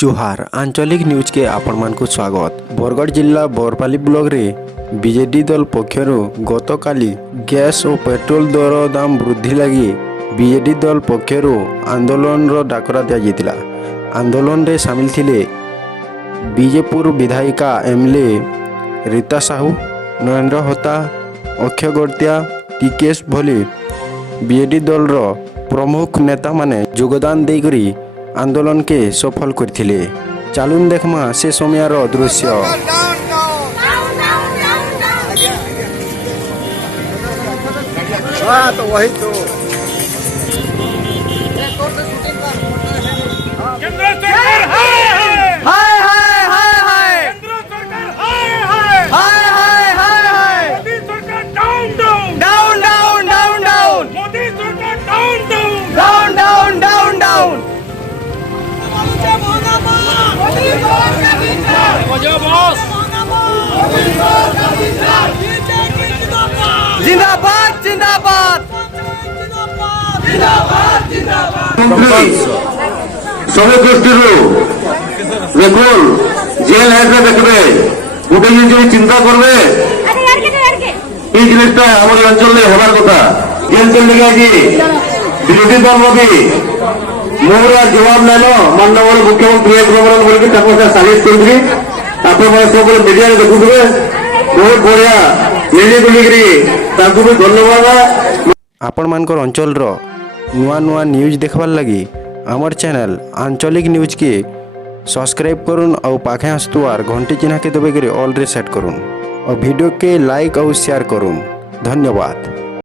जोहार आंचलिक न्यूज के आपण मानकु स्वागत। बरगढ़ जिला बोरपाली ब्लॉक रे बीजेडी दल पक्षरु गतकाली गैस और पेट्रोल दर दाम वृद्धि लगी बीजेडी दल पक्षरु आंदोलन रो डाकरा दिया जाइतिला। आंदोलन रे शामिल थिले बीजेपुर विधायिका एमएलए रीता साहू, नरेंद्र होता, अक्षय गड़तिया, टीकेश भली बीजेडी दल रो प्रमुख नेता माने योगदान देकरी आंदोलन के सफल करथिले। चालुन देखमा से समयार दृश्य। तो वही तो केंद्र सरकार हाय हाय हाय हाय हाय केंद्र सरकार हाय हाय हाय हाय हाय हाय मोदी सरकार down down down down down down Modi सरकार down down down down down down Modi सरकार बजाओ बॉस जिंदाबाद जिंदाबाद जिंदाबाद जिंदाबाद सब गोष्ठी देखुन जेल हेड देखबे गोटे जिन चिंता करबे ये जिनिसटा हमारे अंचल में होबार कथा ये अंचल लगे आज विरोधी दल भी मोर जवाब नानो माननीय मुख्यमंत्री सालिश करी सब मीडिया देखुए बहुत बढ़िया मिली बुलिकी भी धन्यवाद। आपण मानकर अंचल रो नुआ नुआ न्यूज देखबार लगी आमर चैनल आंचलिक न्यूज के सब्सक्राइब करुन और पाखे आसतुआर घंटी चिन्ह के दबाई ऑल रे सेट करुन और वीडियो के लाइक और शेयर करुन। धन्यवाद।